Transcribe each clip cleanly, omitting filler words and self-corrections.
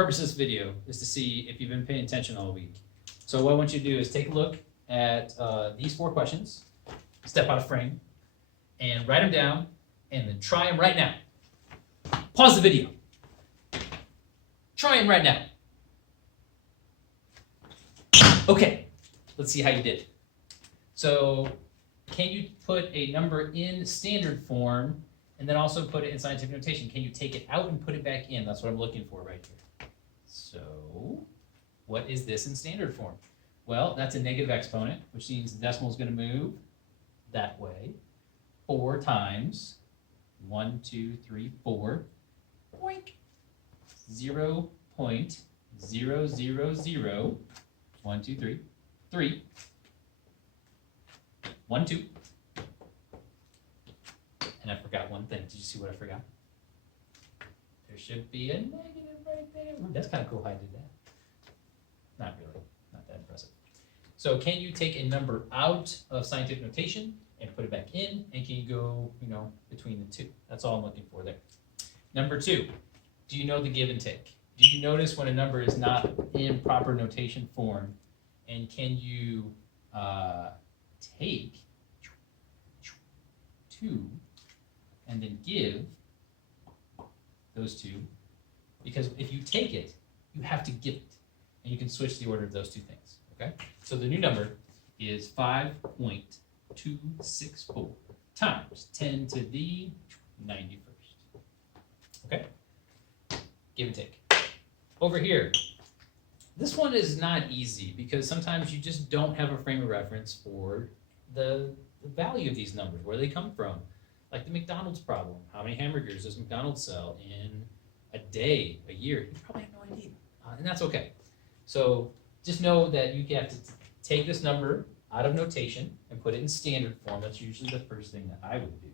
purpose of this video is to see if you've been paying attention all week. So what I want you to do is take a look at these 4 questions, step out of frame, and write them down, and then try them right now. Pause the video. Try them right now. Okay, let's see how you did. So, can you put a number in standard form and then also put it in scientific notation? Can you take it out and put it back in? That's what I'm looking for right here. So, what is this in standard form? Well, that's a negative exponent, which means the decimal is going to move that way 4 times 1, 2, 3, 4. Boink. 0.000 1, 2, 3, 3, 1, 2. And I forgot one thing. Did you see what I forgot? There should be a negative right there. Ooh, that's kind of cool how I did that. Not really. Not that impressive. So can you take a number out of scientific notation and put it back in? And can you go, between the two? That's all I'm looking for there. Number 2, do you know the give and take? Do you notice when a number is not in proper notation form? And can you take 2 and then give those 2? Because if you take it, you have to give it. And you can switch the order of those 2 things. Okay? So the new number is 5.264 times 10 to the 91st. Okay? Give and take. Over here, this one is not easy because sometimes you just don't have a frame of reference for the value of these numbers, where they come from. Like the McDonald's problem. How many hamburgers does McDonald's sell in a day, a year? You probably have no idea. And that's okay. So just know that you have to take this number out of notation and put it in standard form. That's usually the first thing that I would do.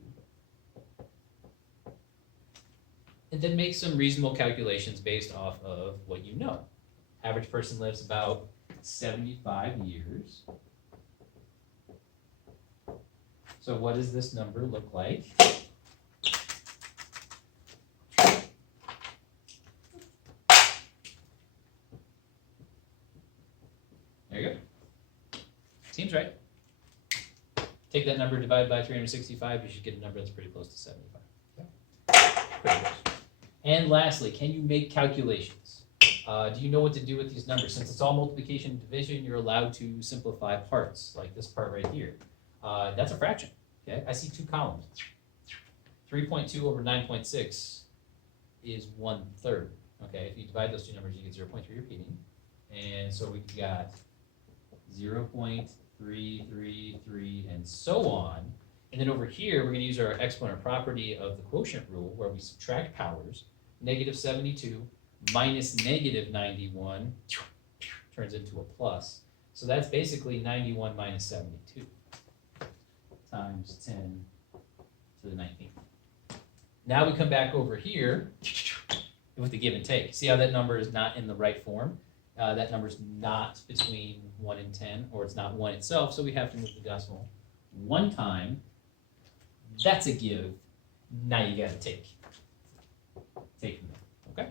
And then make some reasonable calculations based off of what you know. Average person lives about 75 years. So what does this number look like? There you go. Seems right. Take that number, divide by 365, you should get a number that's pretty close to 75. Okay? Pretty close. And lastly, can you make calculations? Do you know what to do with these numbers? Since it's all multiplication and division, you're allowed to simplify parts, like this part right here. That's a fraction. Okay, I see 2 columns. 3.2 over 9.6 is 1/3. Okay, if you divide those 2 numbers, you get 0.3 repeating. And so we've got 0.333 and so on. And then over here, we're going to use our exponent property of the quotient rule, where we subtract powers. Negative 72 minus negative 91 turns into a plus. So that's basically 91 minus 72 times 10 to the 19th. Now we come back over here with the give and take. See how that number is not in the right form? That number is not between 1 and 10, or it's not 1 itself, so we have to move the decimal 1 time. That's a give. Now you got to take. Take from there. Okay?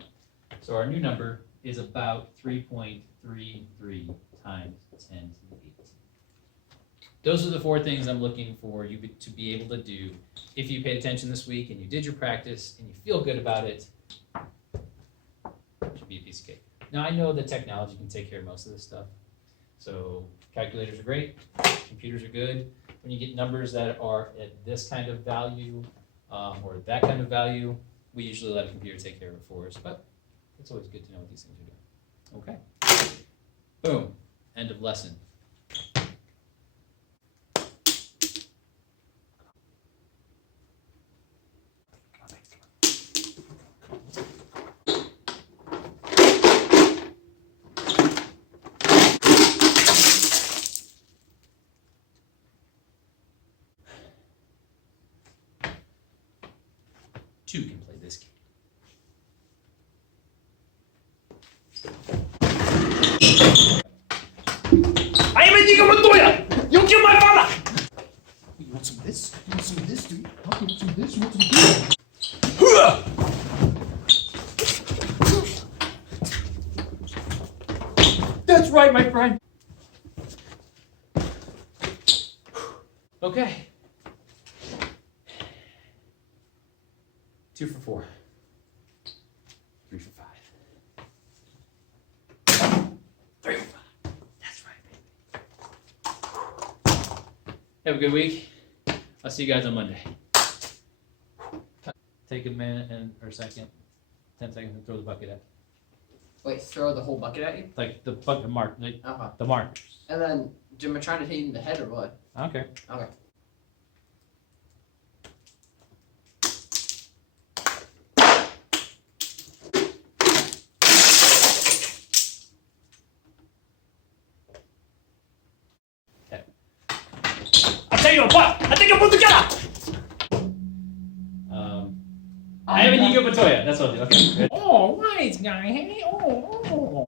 So our new number is about 3.33 times 10 to the 18. Those are the 4 things I'm looking for you to be able to do. If you paid attention this week and you did your practice and you feel good about it, it should be a piece of cake. Now I know that technology can take care of most of this stuff. So calculators are great, computers are good. When you get numbers that are at this kind of value or that kind of value, we usually let a computer take care of it for us, but it's always good to know what these things are doing. Okay. Boom. End of lesson. Two can play this game. I am a nigga Montoya! You killed my father! You want some of this? You want some of this, dude? Huh? You want some of this? You want some of this? right, my friend. Okay. 2 for 4. 3 for 5. 3 for 5. That's right, baby. Have a good week. I'll see you guys on Monday. Take a minute or second, 10 seconds, and throw the bucket at. Wait, throw the whole bucket at you? Like the bucket mark, like Okay. the markers. And then, am I trying to hit you in the head or what? Okay. Okay. I tell you what, I think I'm put together. I have a Nico Patoya. That's what I'll do. Okay. Oh, nice guy. Hey, oh.